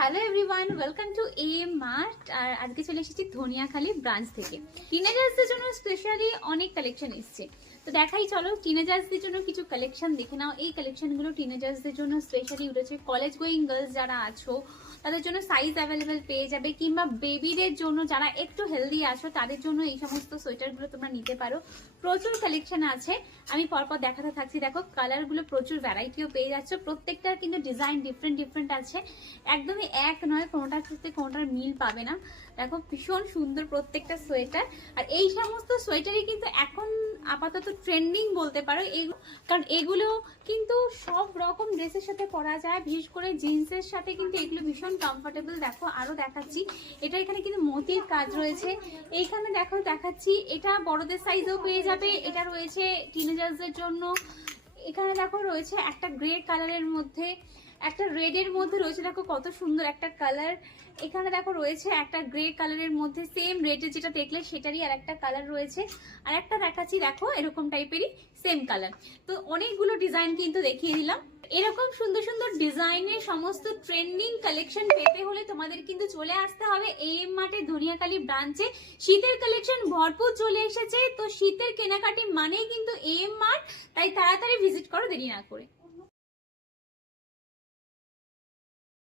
Hello everyone, welcome to AM mart. আর আজকে চলে এসেছি ধনিয়াখালী ব্রাঞ্চ থেকে। টিনেজার্সদের জন্য স্পেশালি অনেক কালেকশন এসছে, তো দেখাই চলো। টিনেজার্সদের জন্য কিছু কালেকশন দেখে নাও। এই কালেকশনগুলো টিনেজার্সদের জন্য স্পেশালি উঠেছে। কলেজ গোয়িং গার্লস যারা আছো তাদের জন্য সাইজ অ্যাভেলেবেল পেয়ে যাবে, কিংবা বেবিদের জন্য যারা একটু হেলদি আছো তাদের জন্য এই সমস্ত সোয়েটারগুলো তোমরা নিতে পারো। প্রচুর কালেকশন আছে, আমি পরপর দেখাতে থাকছি। দেখো কালারগুলো প্রচুর ভ্যারাইটিও পেয়ে যাচ্ছে, প্রত্যেকটার কিন্তু ডিজাইন ডিফারেন্ট ডিফারেন্ট আছে, একদমই এক নয়, কোনোটার সাথে কোনোটার মিল পাবে না। দেখো ভীষণ সুন্দর প্রত্যেকটা সোয়েটার। আর এই সমস্ত সোয়েটারই কিন্তু এখন আপাতত ট্রেন্ডিং বলতে পারো, কারণ এগুলো কিন্তু সব রকম ড্রেসের সাথে পরা যায়, বিশেষ করে জিন্সের সাথে কিন্তু এগুলো ভীষণ কমফোর্টেবল। দেখো আরো দেখাচ্ছি, এটা এখানে কিন্তু মতির কাজ রয়েছে। এইখানে দেখো দেখাচ্ছি, এটা বড়দের সাইজেও পেয়ে যাবে, এটা রয়েছে টিনেজার্সদের জন্য। এখানে দেখো রয়েছে একটা গ্রে কালারের মধ্যে, একটা রেড এর মধ্যে রয়েছে, দেখো কত সুন্দর একটা কালার। এখানে দেখো রয়েছে একটা গ্রে কালারের মধ্যে, সেম রেডের যেটা দেখলে সেটারই আর একটা কালার রয়েছে। আর একটা দেখাচ্ছি, দেখো এরকম টাইপেরই সেম কালার। তো অনেকগুলো ডিজাইন কিন্তু দেখিয়ে দিলাম। এরকম সুন্দর সুন্দর ডিজাইনের সমস্ত ট্রেন্ডিং কালেকশন পেতে হলে তোমাদের কিন্তু চলে আসতে হবে AM মার্টের ধনিয়াখালী ব্রাঞ্চে। শীতের কালেকশন ভরপুর চলে এসেছে, তো শীতের কেনাকাটি মানেই কিন্তু AM মার্ট, তাই তাড়াতাড়ি ভিজিট করো দেরি না করে।